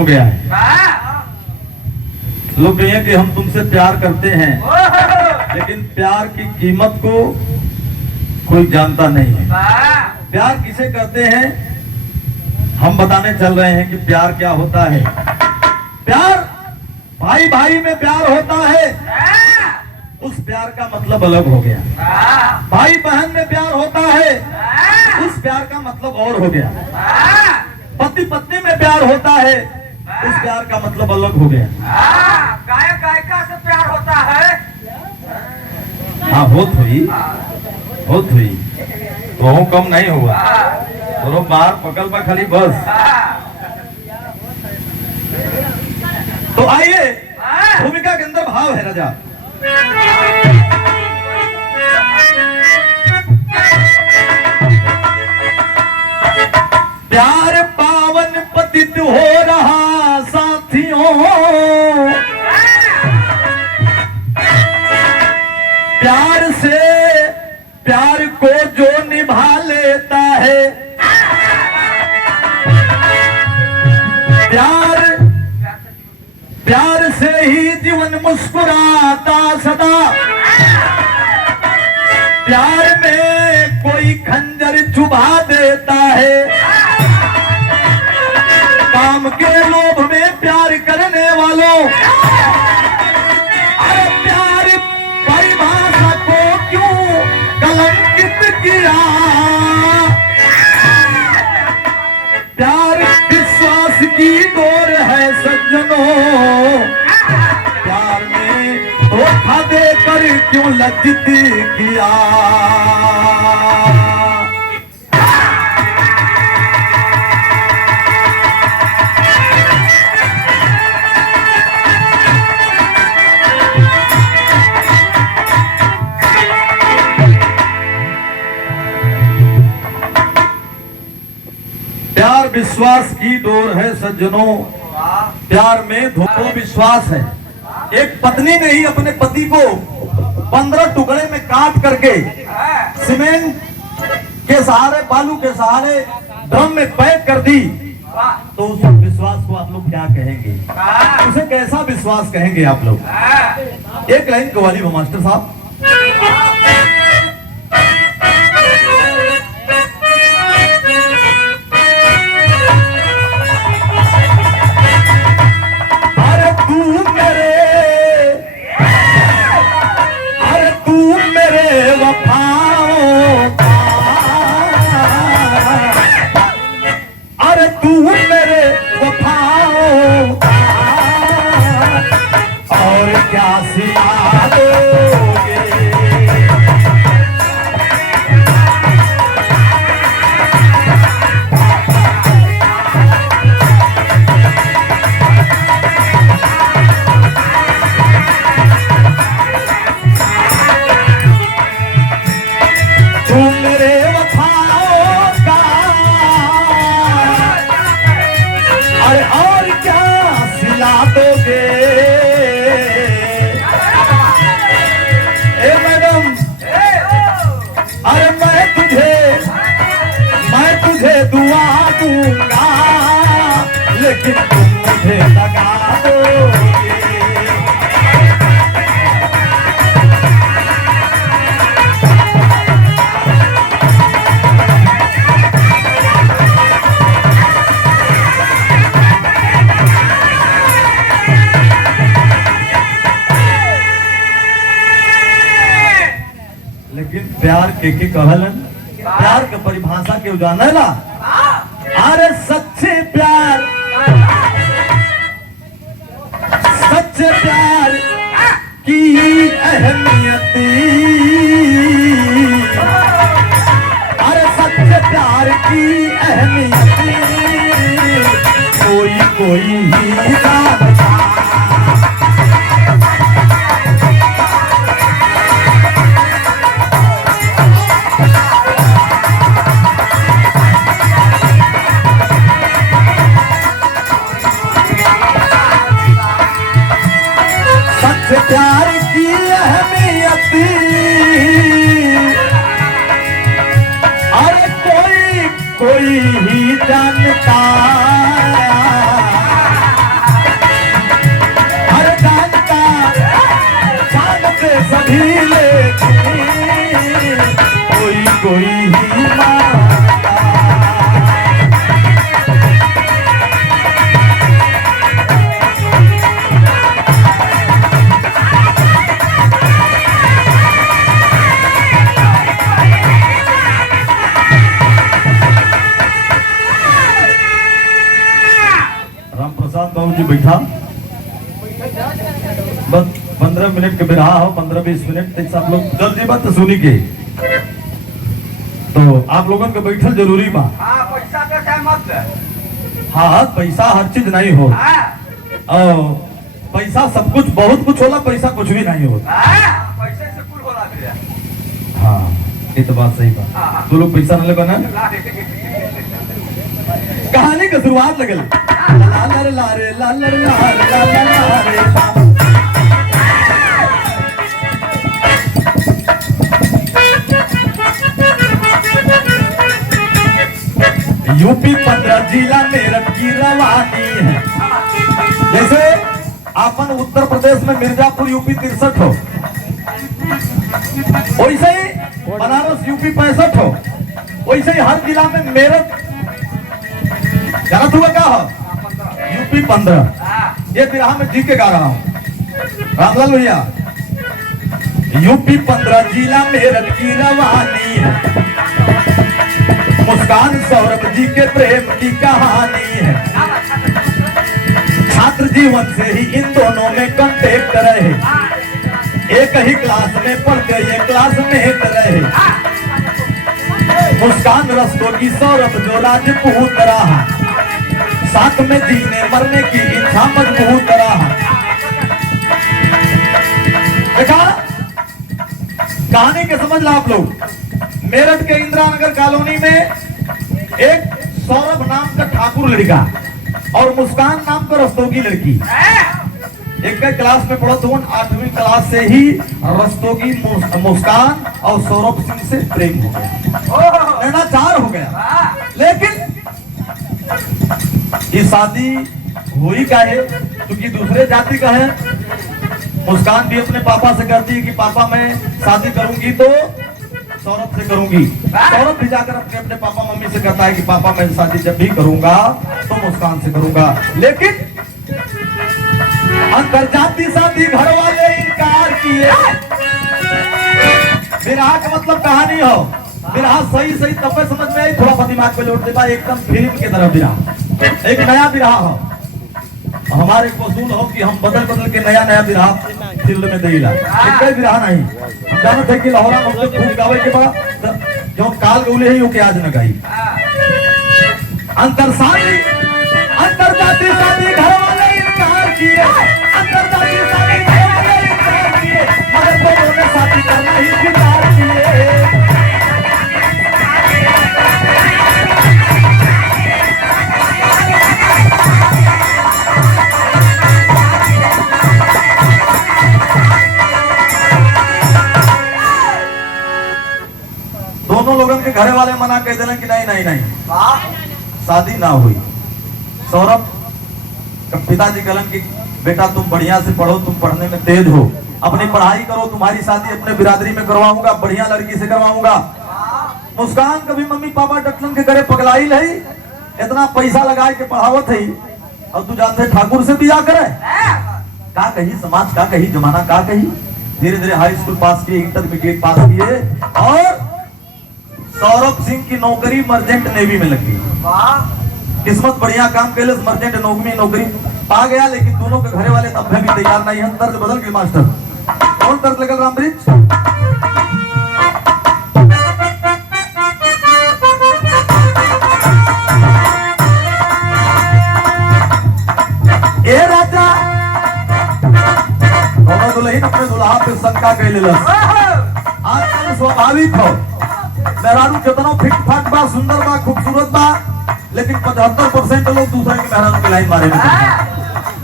हो गया है। लोग कहें कि हम तुमसे प्यार करते हैं, लेकिन प्यार की कीमत को कोई जानता नहीं है। प्यार किसे कहते हैं हम बताने चल रहे हैं कि प्यार क्या होता है। प्यार भाई भाई में प्यार होता है, उस प्यार का मतलब अलग हो गया। भाई बहन में प्यार होता है, उस प्यार का मतलब और हो गया। पति पत्नी में प्यार होता है, उस प्यार का मतलब अलग हो गया। गायक गायिका से प्यार होता है। हाँ होत हुई तो कम नहीं हुआ, तो बाहर पकड़ पर खाली बस। तो आइए भूमिका के अंदर भाव है राजा। प्यार पावन पतित हो रहा साथियों, प्यार से प्यार को जो निभा लेता है, प्यार से ही जीवन मुस्कुराता सदा। प्यार में कोई खंजर चुभा देता है, काम के लोभ में प्यार करने वालों, अरे प्यार परिभाषा को क्यों कलंकित किया। प्यार विश्वास की डोर है सज्जनों, प्यार में धोखा देकर क्यों लज्जित किया। प्यार विश्वास की डोर है सज्जनों, प्यार में धोखा विश्वास है। एक पत्नी ने ही अपने पति को 15 टुकड़े में काट करके सीमेंट के सहारे, बालू के सहारे ड्रम में पैक कर दी, तो उस विश्वास को आप लोग क्या कहेंगे? उसे कैसा विश्वास कहेंगे आप लोग? एक लाइन कव्वाली में मास्टर साहब। दुआ दूंगा लेकिन तुम मुझे लगा दोगे। लेकिन प्यार के कहलन, प्यार के परिभाषा के जाने ला। अरे सच्चे प्यार, सच्चे प्यार की अहमियत, अरे सच्चे प्यार की अहमियत कोई कोई ही जानता। प्यार की अहमियत अरे कोई कोई ही जानता। बैठा बस 15 मिनट के बिरहा हो, 15-20 मिनट तक सब लोग जल्दी बात सुनी के, तो आप लोगन के बैठल जरूरी बा। हाँ, पैसा तो चाहे मत दे। हाँ, पैसा हर चीज नहीं हो, हाँ, और पैसा सब कुछ, बहुत कुछ होला, पैसा कुछ भी नहीं होता। हाँ, पैसे से कुल होला भैया। हाँ, ये तो बात सही बा। हाँ। तू लोग पैसा न लगा ना, ला दे। कहानी का शुरुआत लगल लालर लारे लालर लारे लालर लारे। यूपी 15 जिला मेरठ की रवानी है। जैसे अपन उत्तर प्रदेश में मिर्जापुर यूपी 63 हो, वैसे ही बनारस यूपी 65 हो, वैसे ही हर जिला में मेरठ जानत हुआ क्या हो यूपी 15। हाँ, ये बिरहा में जी के गा रहा हूँ रामलाल भैया। यूपी 15 जिला मेरठ की रवानी है, मुस्कान सौरभ जी के प्रेम की कहानी है। छात्र जीवन से ही इन दोनों में कांटेक्ट रहे, एक ही क्लास में पढ़ते ये क्लासमेट रहे। मुस्कान रस्तोगी, सौरभ जो राजपूत रहा, साथ में जीने मरने की इच्छा मजबूत रहा। देखा कहानी के समझ ला आप लोग। मेरठ के इंदिरा नगर कॉलोनी में एक सौरभ नाम का ठाकुर लड़का और मुस्कान नाम का रस्तोगी लड़की एक क्लास में पढ़त हुआ। 8वीं क्लास से ही रस्तोगी मुस्कान और सौरभ सिंह से प्रेम हो गया, नैनाचार हो गया। लेकिन ये शादी हुई का है क्योंकि दूसरे जाति का है। मुस्कान भी अपने पापा से कहती है कि पापा मैं शादी करूंगी तो सौरभ से करूंगी। सौरभ भी जाकर अपने अपने पापा मम्मी से कहता है कि पापा मैं शादी जब भी करूंगा तो मुस्कान से करूंगा। लेकिन अंतरजातीय शादी घर वाले इनकार किए। विराह का मतलब कहानी हो, विराह सही सही तब पे समझ में आई, थोड़ा दिमाग पे लौट देता एकदम फिल्म की तरह विराह, एक नया विराह हो। हमारे वसूल हो कि हम बदल बदल के नया नया विराह फील्ड में देला, एक विराह नहीं। हम जानते हैं कि लाहौरा में लोग खूब गावे के बाद जो काल गौले ही के आज न गाई। अंतरजातीय शादी घर वाले इनकार किए, अंतरजातीय शादी घर वाले इनकार किए, मगर दोनों ने शादी करना ही स्वीकार किए। दोनों लोगों के घर वाले मना कह देना कि नहीं नहीं नहीं शादी ना हुई। सौरभ का पिताजी कहलन कि बेटा तुम बढ़िया से पढ़ो, तुम पढ़ने में तेज हो, अपनी पढ़ाई करो, तुम्हारी शादी अपने बिरादरी में करवाऊंगा, बढ़िया लड़की से करवाऊंगा। मुस्कान कभी मम्मी पापा डटलन के घरे पगलाई नहीं, इतना पैसा लगा के पढ़ावत है और तू जानते ठाकुर से बिया करे। का कही समाज, का कही जमाना, का कही। धीरे धीरे हाई स्कूल पास किए, इंटरमीडिएट पास किए और सौरभ सिंह की नौकरी मर्जेंट नेवी में लगी। किस्मत बढ़िया काम के लिए मर्जेंट नौकरी पा गया। लेकिन दोनों के घरे वाले तब भी तैयार नहीं है। दर्द बदल गए मास्टर, कौन दर्द लगल रामब्रिज? ए राजा दोनों दुल्हन अपने दुल्हा पे शंका कह ले। आजकल स्वाभाविक हो, मेहरारू कितना फिट फाट बा, सुंदर बा, खूबसूरत बा, लेकिन 75% लोग दूसरे के मेहरारू की लाइन मारे।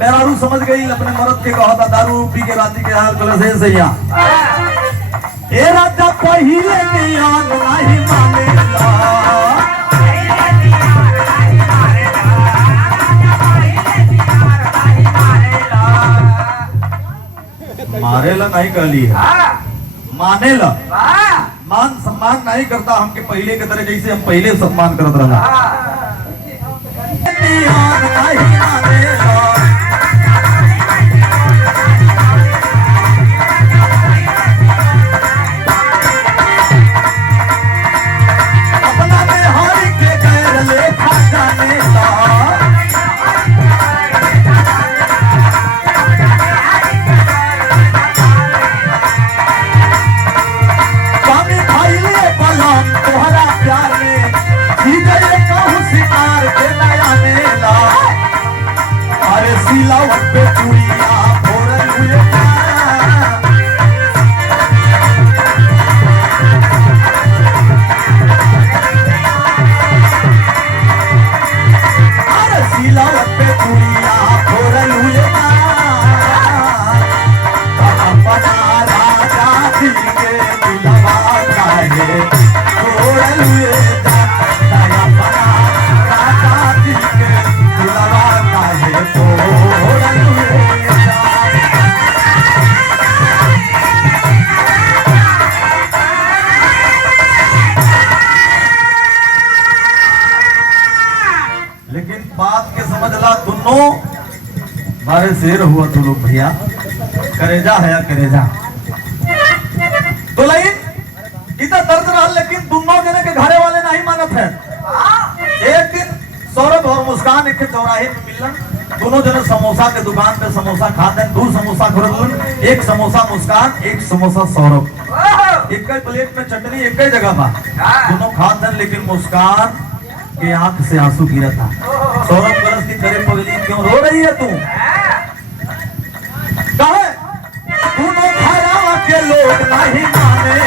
मेहरारू समझ गई अपने मर्द के कहता दारू पी के राती के हाल कल से सैया। ए राजा पहिले नियम नहीं मानेला, मारेला नहीं कहली है, मानेला। मान सम्मान नहीं करता हमके पहले के तरह, जैसे हम पहले सम्मान करत रहा। अपना बिहारी के गैर लेखा जाने ला, पूरिया फोड़ल हुए अरे सिलावट पे पूरिया फोड़ल हुए अपना राजा जी के दुल्हा काहे फोड़ल हुए अपना राजा जी के दुल्हा काहे फोड़ल हुए लेकिन बात के समझला दोनों मारे शेर हुआ तो लोग भैया करेजा है या करेजा तो लाइन इतना दर्द रहा लेकिन दोनों जने के घरे वाले नहीं मानत है। एक दिन सौरभ और मुस्कान एक चौराहे पे मिलन दोनों जने समोसा के दुकान पे समोसा खाते हैं। 2 समोसा खरीदन एक समोसा मुस्कान एक समोसा सौरभ एक ही प्लेट में चटनी एक ही जगह बा दोनों खाते हैं लेकिन मुस्कान के आंख से आंसू गिरा था। सौरभ गलत की करे पगली क्यों रो रही है तू कहे दोनों घरा के लोग नहीं माने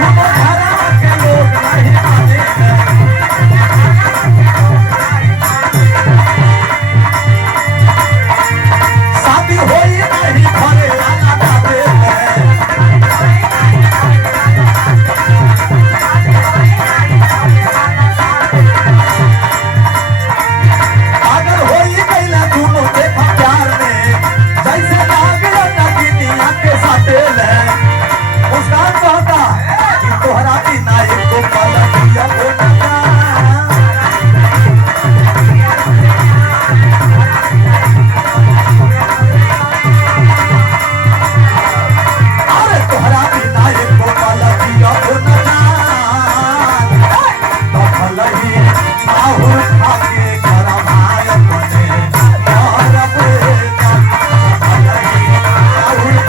दोनों घरा के लोग नहीं माने शादी होई नहीं घरे वाला बाबे अगर होई गईला दोनों देखा प्यार में जैसे लागला नगिनिया के साथे ले मुस्कान कहता कि तोहरा बिना एको पल जिया हो ना अरे तोहरा बिना एको पल जिया हो ना तो भलही आहुर खाके करमाय बने और बेटा भलही आहुर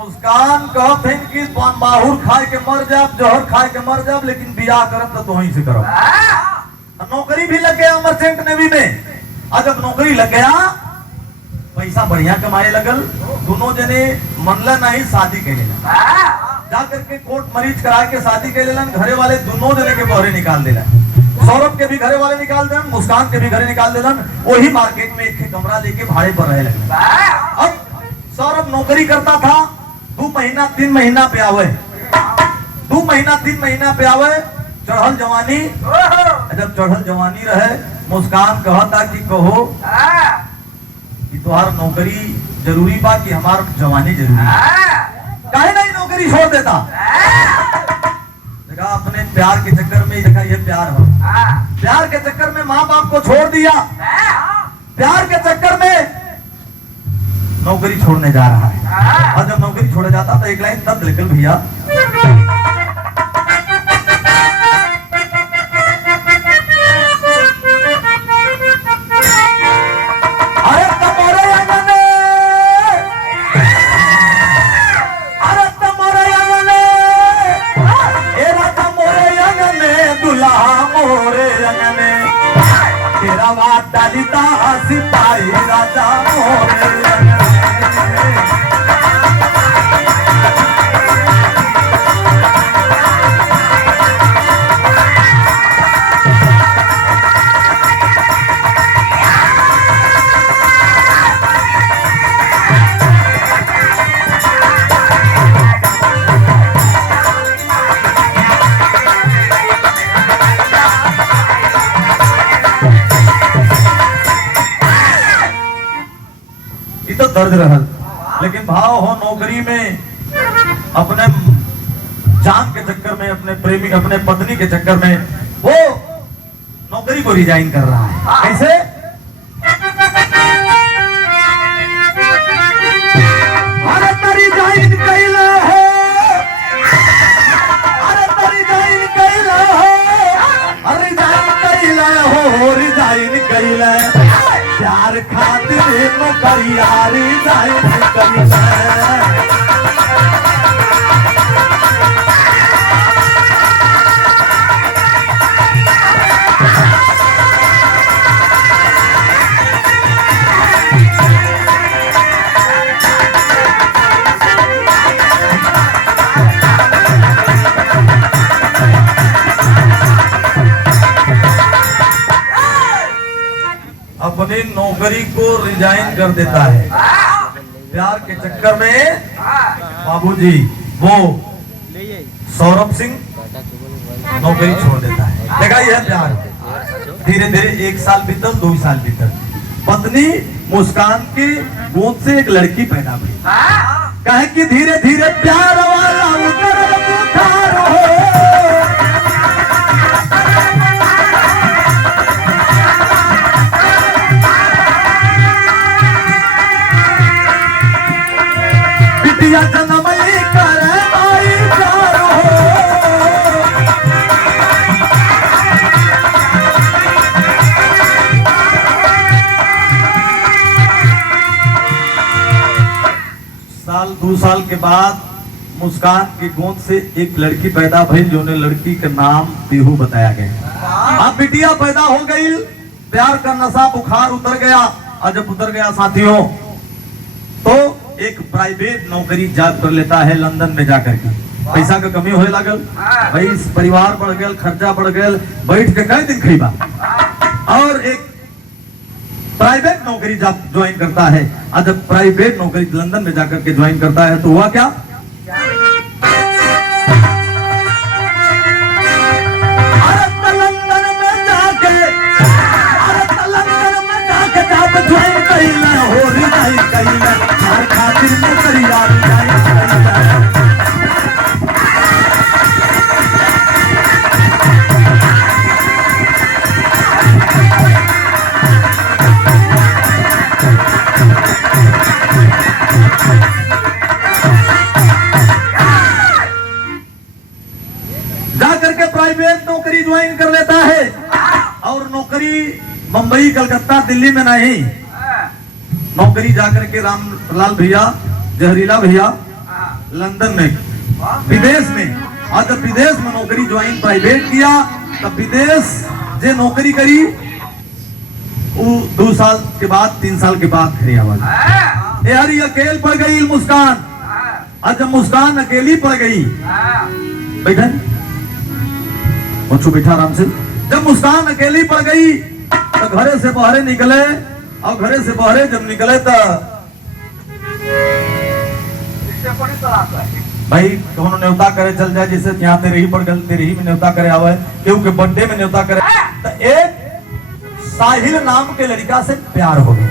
मुस्कान कहते हैं कि माहौर खाए के मर जाब जहर खाए के मर जाब लेकिन बियाह करब तो वहीं से करब। नौकरी भी लग गया मर्चेंट नेवी में और जब नौकरी लग गया पैसा बढ़िया कमाए लगल दोनों जने मनला नहीं शादी के लेलन जा करके कोर्ट मरीज करा के शादी के लेलन घरे वाले दोनों जने के बहरे निकाल देलन सौरभ के भी घरे वाले निकाल देलन मुस्कान के भी घरे निकाल देलन वही मार्केट में एक कमरा लेके भाड़े पर रहे लगे। अब सौरभ नौकरी करता था 2 महीना 3 महीना पे आवे 2 महीना 3 महीना पे आवे चढ़ल जवानी जब चढ़ल जवानी रहे मुस्कान कहता कि कहो कि तुम्हार नौकरी जरूरी बा कि हमार जवानी जरूरी काहे नहीं नौकरी छोड़ देता देखा अपने प्यार के चक्कर में देखा ये प्यार हो प्यार के चक्कर में माँ बाप को छोड़ दिया प्यार के चक्कर में नौकरी छोड़ने जा रहा है और जब नौकरी छोड़े जाता तो एक लाइन तब निकल भैया डालिता सिपाही राजा मोरे तो दर्द रहल लेकिन भाव हो नौकरी में अपने जान के चक्कर में अपने प्रेमी अपने पत्नी के चक्कर में वो नौकरी को रिजाइन कर रहा है। कैसे अरे रिजाइन कैला है अरे रिजाइन कैला हो रिजाइन कैला हो रिजाइन कैला प्यार खातिर जाए नौकरियारी जाए निकली में। अपनी नौकरी को रिजाइन कर देता है प्यार के चक्कर में। बाबूजी वो सौरभ सिंह नौकरी छोड़ देता है। देखा यह प्यार धीरे धीरे 1 साल बीतल 2 साल बीतल। पत्नी मुस्कान की गोद से एक लड़की पैदा हुई। कहे कि धीरे धीरे प्यार वाला उतर बुखार हो। बिटिया जन्मई करे आई प्यार हो। साल 2 साल के बाद मुस्कान की गोद से एक लड़की पैदा भई, जो ने लड़की का नाम पीहू बताया गया। अब बिटिया पैदा हो गई, प्यार का नशा बुखार उतर गया। और जब उतर गया साथियों तो एक प्राइवेट नौकरी जाग कर लेता है लंदन में जाकर के। पैसा का कमी होने लगल भाई, परिवार बढ़ गया, खर्चा बढ़ गया, बैठ के कई दिन खरीबा। और एक प्राइवेट नौकरी जब ज्वाइन करता है, और जब प्राइवेट नौकरी लंदन में जाकर के ज्वाइन करता है तो हुआ क्या? लंदन में जाके ज्वाइन कइला हो रिजाइन कइला, हर खातिर नौकरिया रिजाइन कइला। जाकर के प्राइवेट नौकरी ज्वाइन कर लेता है। और नौकरी मुंबई कलकत्ता दिल्ली में नहीं, नौकरी जाकर के रामलाल भैया जहरीला भैया लंदन में, विदेश में। और जब विदेश में नौकरी ज्वाइन प्राइवेट किया तब विदेश जे नौकरी करी वो 2 साल के बाद 3 साल के बाद फिर आवाज यार ये अकेले पड़ गई मुस्कान। और जब मुस्कान अकेली पड़ गई, बैठा बच्चों बैठा आराम से। जब मुस्कान अकेली पड़ गई तो घरे से बाहर निकले। और घरे से बाहर जब निकले तो भाई कौन न्योता करे चल जाए, जैसे यहाँ तेरे ही पड़ गल तेरे ही में न्योता करे आवे, क्योंकि बर्थडे में न्योता करे। तो एक साहिल नाम के लड़का से प्यार हो गया।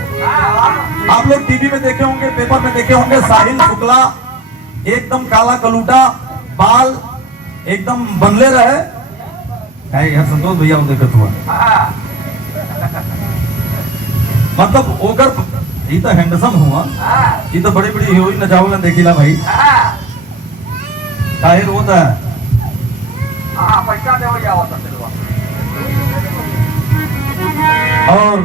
आप लोग टीवी में देखे होंगे, पेपर में देखे होंगे, साहिल शुक्ला एकदम काला कलूटा, बाल एकदम बनले रहे। संतोष भैया देखत हुआ मतलब ओकर ये तो हैंडसम हुआ, ये तो बड़ी बड़ी हीरोइन नचावल देखिला भाई। काहे रोता है? पैसा देवल जावत और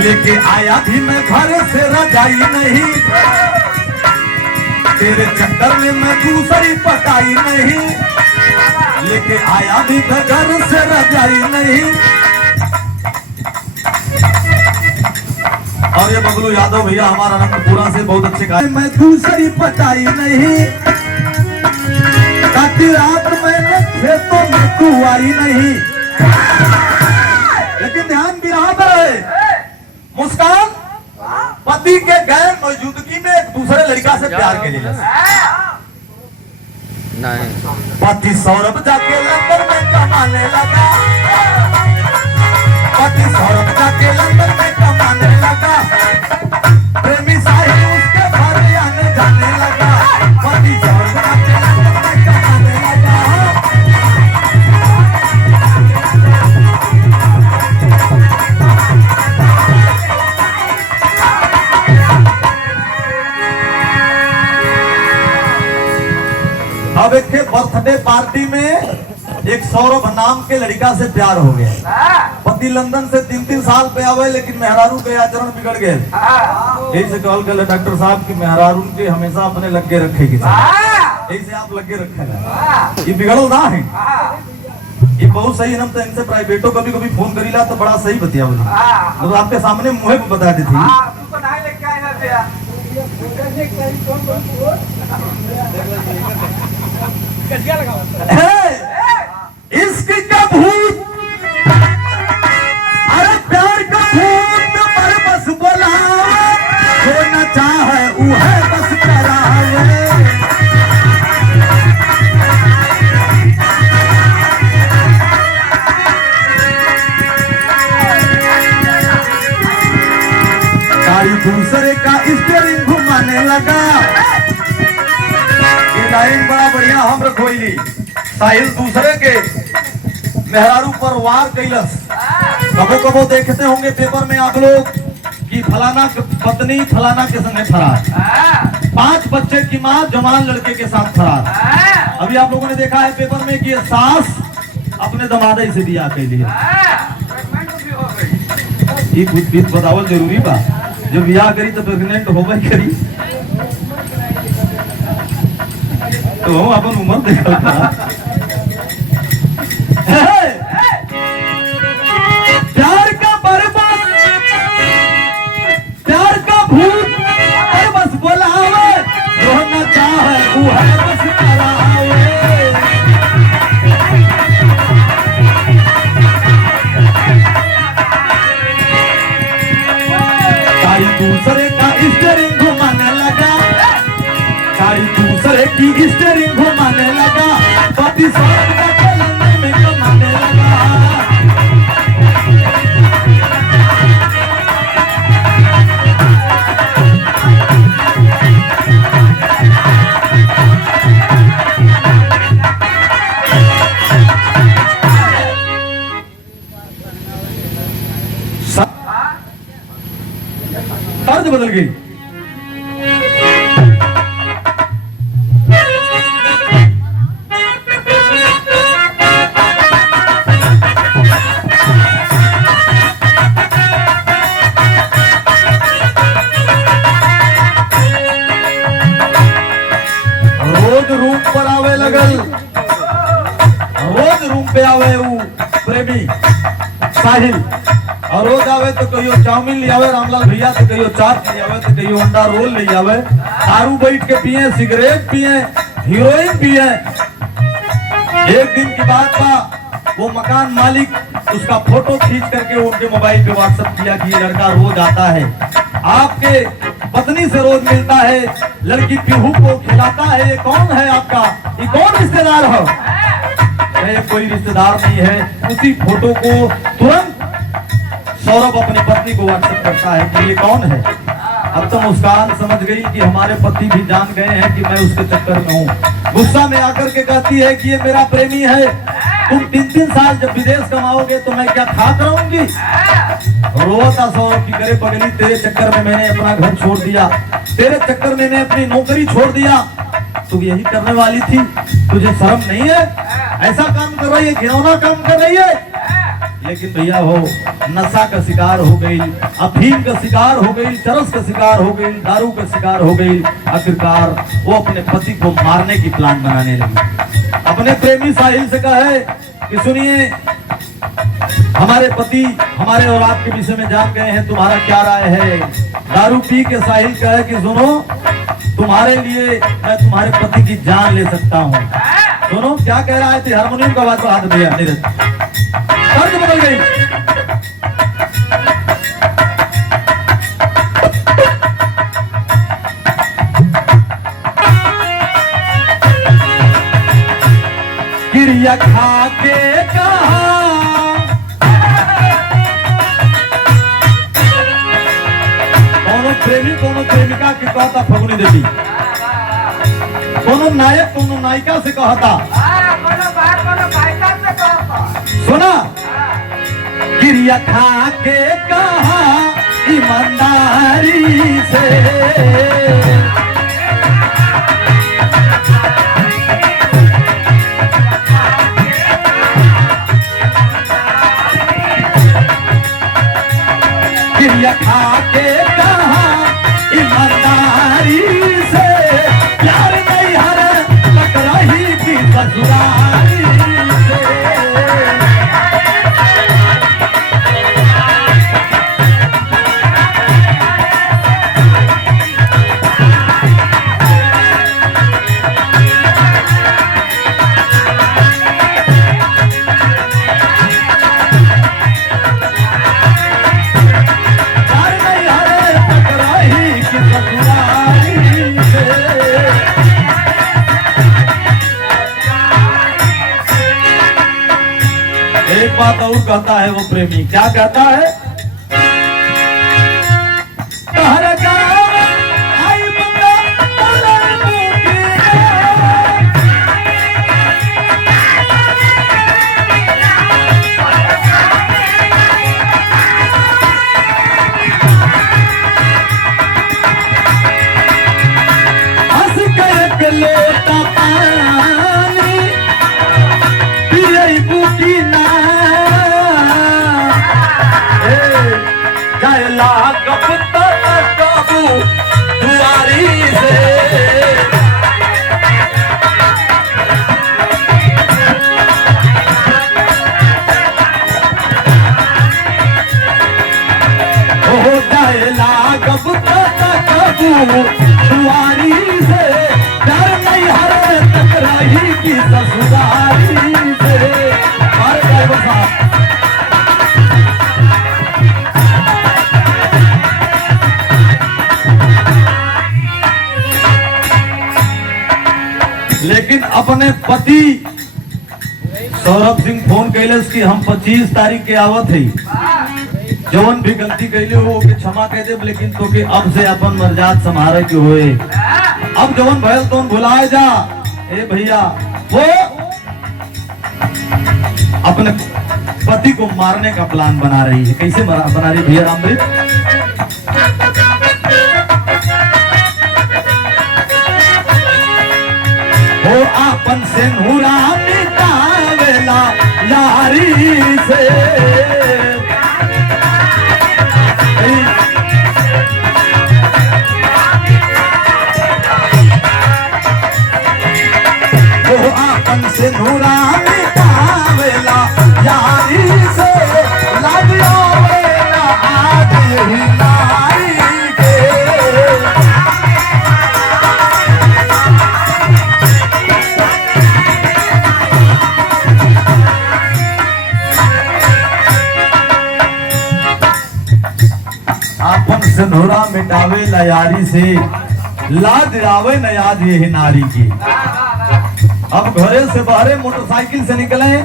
लेके आया भी मैं घर से रजाई नहीं, तेरे चक्कर में मैं दूसरी पटाई नहीं। लेके आया भी मैं घर से रजाई नहीं। और ये बबलू यादव भैया हमारा अनंतपुरा से बहुत अच्छे गाय। मैं दूसरी पटाई नहीं, काटी रात मैंने खेतों में कुआई नहीं। लेकिन ध्यान भी रहा है मुस्कान पति के गैर मौजूदगी में एक दूसरे लड़का से प्यार के लिए पति सौरभ जाके लंदन में कमाने लगा। पति सौरभ जाके लंदन में कमाने लगा, प्रेमी साहिल उसके घर आने जाने लगा, पति सौरभ जाके लंदन में कमाने लगा। अब एक बर्थडे पार्टी में एक सौरभ नाम के लड़का से प्यार हो गया। पति लंदन से 3-3 साल पे आवे, लेकिन मेहरारू के आचरण बिगड़ गए। यही से कहल गए डॉक्टर साहब की मेहरारू के हमेशा अपने लगे रखेगी, यही से आप लगे रखे, ये बिगड़ो ना है, ये बहुत सही। हम तो इनसे प्राइवेटो कभी कभी फोन करीला तो बड़ा सही बतिया बोली, तो आपके सामने मुँह पे बता दी थी। इश्क का भूत, अरे प्यार का भूत पर बस बुलावे, जो न चाहे उहे बस करावे। गाड़ी दूसरे का स्टीयरिंग घुमाने लगा, ये लाइन बड़ा बढ़िया हम रखोइली। साहिल दूसरे के मेहरारू पर वार कैलस। कबो कबो देखते होंगे पेपर में आप लोग कि फलाना पत्नी फलाना के संगे फरार, 5 बच्चे की मां जवान लड़के के साथ फरार। अभी आप लोगों ने देखा है पेपर में कि सास अपने दमादई से बियाह कर लिया। ये कुछ बतावल जरूरी बा, जब बियाह करी तो प्रेग्नेंट होगा ही करी, तो हम अपन उम्र देखा था। प्यार का बर्बाद, प्यार का भूत और बस बुलावे, जो न चाहे वो है बस करावे। गाड़ी दूसरे का स्टीयरिंग घुमाने लगा, गाड़ी दूसरे की स्टीयरिंग घुमाने लगा, पति सौरभ जाके लंदन में कमाने लगा। तर्ज बदल गई। रोज रूम पर आवे लगल, रोज रूम पे आवे वो प्रेमी साहिल, और रोज आवे तो कहियो चाउमीन ले आवे रामलाल भैया, तो कहियो चाट ले आवे, तो कहियो अंडा रोल ले आवे, दारू बैठ के पिए, सिगरेट पिए, हीरोइन पिए। एक दिन की बात था, वो मकान मालिक उसका फोटो खींच करके उनके मोबाइल पे व्हाट्सएप किया कि ये लड़का रोज आता है, आपके पत्नी से रोज मिलता है, लड़की पीहू को खिलाता है, ये कौन है आपका, ये कौन रिश्तेदार हो? ये कोई रिश्तेदार नहीं है। उसी फोटो को तुरंत सौरभ अपनी पत्नी को व्हाट्सएप करता है कि ये कौन है। अब तो मुस्कान समझ गई कि हमारे पति भी जान गए हैं कि मैं उसके चक्कर में हूँ। गुस्सा में आकर के कहती है कि ये मेरा प्रेमी है, तुम 3-3 साल जब विदेश कमाओगे तो मैं क्या खाक रहूंगी। रोता सौरभ की करे पगली, तेरे चक्कर में मैंने अपना घर छोड़ दिया, तेरे चक्कर में मैंने अपनी नौकरी छोड़ दिया, तू यही करने वाली थी, तुझे शर्म नहीं है? ऐसा काम कर रही है, घिनौना काम कर रही है। लेकिन भैया हो नशा का शिकार हो गई, अफीम का शिकार हो गई, चरस का शिकार हो गई, दारू का शिकार हो गई। आखिरकार वो अपने पति को मारने की प्लान बनाने लगी। अपने प्रेमी साहिल से कहे कि सुनिए, हमारे पति हमारे और आपके विषय में जान गए हैं, तुम्हारा क्या राय है? दारू पी के साहिल कहे कि सुनो, तुम्हारे लिए मैं तुम्हारे पति की जान ले सकता हूँ। सुनो क्या कह रहा है, हारमोनियम का आवाज बढ़ा दिया, तर्ज बदल गई। क्रिया खा के कहा प्रेमी कोनो प्रेमिका के कहता फगुनी देवी, कोनो नायक कोनो नायिका से कहता। सुना गिरिया खा के कहा ईमानदारी से, गिरिया खा के कहा ईमानदारी से, प्यार नहीं हर तक रही की ससुरारी से। एक बात और कहता है वो प्रेमी, क्या कहता है? दुआरी से डर नहीं हर तक रही की ससुरारी से। अरे ड्राइवर साहब, लेकिन अपने पति सौरभ सिंह फोन कैलस कि हम 25 तारीख के आवत है, जवन भी गलती कैले हो के क्षमा कह दे, लेकिन तो के अब से अपन मर्याद संभाले के होए। अब जवन भयल तो भुलाए जा। ए भैया, वो अपने पति को मारने का प्लान बना रही है। कैसे बना रही भैया रामप्रीत? हो आपन से नूरा मिटावेला यारी से, से नूरा मिटावेला यारी से, लगियावेला आज यही नारी के। आपन से नूरा मिटावेला यारी से, लाज आवे न याद यही नारी की। अब घरे से बाहर मोटरसाइकिल से निकले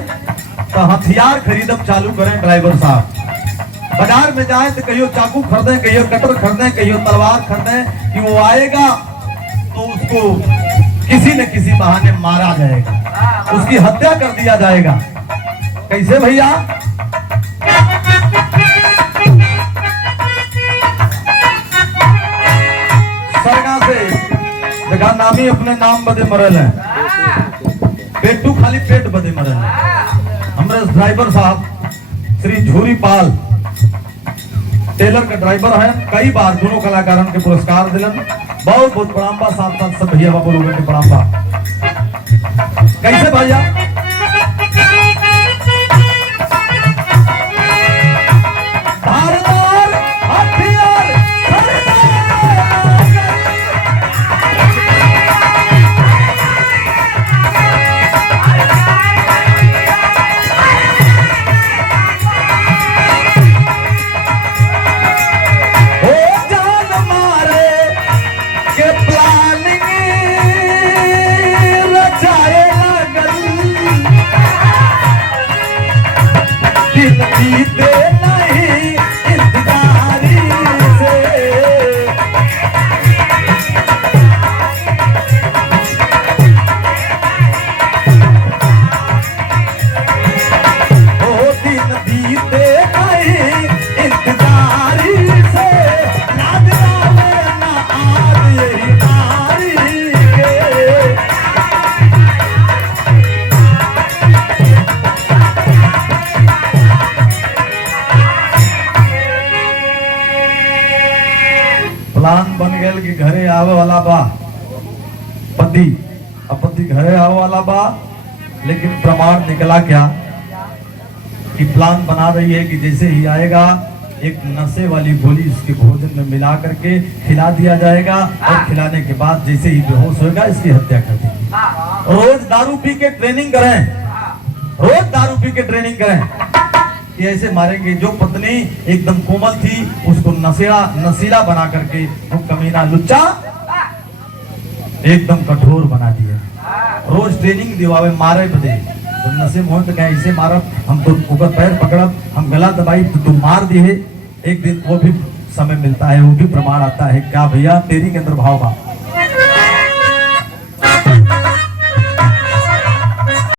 तो हथियार खरीदब चालू करें ड्राइवर साहब। बाजार में जाए तो कहियो चाकू खरीदें, कहियो कटर खरीदें, कहियो तलवार खरीदें कि वो आएगा तो उसको किसी न किसी बहाने मारा जाएगा, उसकी हत्या कर दिया जाएगा। कैसे भैया? सरगा से देखा नामी अपने नाम बदे मरल है, पेटू खाली पेट बदे मरल। हमारे ड्राइवर साहब श्री झूरी पाल टेलर का ड्राइवर है, कई बार दोनों कलाकारों के पुरस्कार दिलन। बहुत बहुत प्रणाम बा, साथ साथ सब भैया बाबू लोगों के प्रणाम बा। कैसे भैया? कि घरे आवे वाला बा पति, अब पति घरे आवे वाला बा, लेकिन प्रमाण निकला क्या कि प्लान बना रही है कि जैसे ही आएगा एक नशे वाली गोली इसके भोजन में मिला करके खिला दिया जाएगा और खिलाने के बाद जैसे ही बेहोश होगा इसकी हत्या कर देंगे। रोज दारू पी के ट्रेनिंग करें, रोज दारू पी के ट्रेनिंग करें कि ऐसे मारेंगे। जो पत्नी एकदम कोमल थी उसको नशीला बना करके वो कमीना लुच्चा एकदम कठोर बना दिया। रोज ट्रेनिंग दिवावे, मारे बदे तो नशे मोहन तो क्या ऐसे मारब, हम तो ऊपर पैर पकड़ब, हम गला दबाई तो तू मार दिए। एक दिन वो भी समय मिलता है, वो भी प्रमाण आता है क्या भैया तेरी के अंदर भाव बा।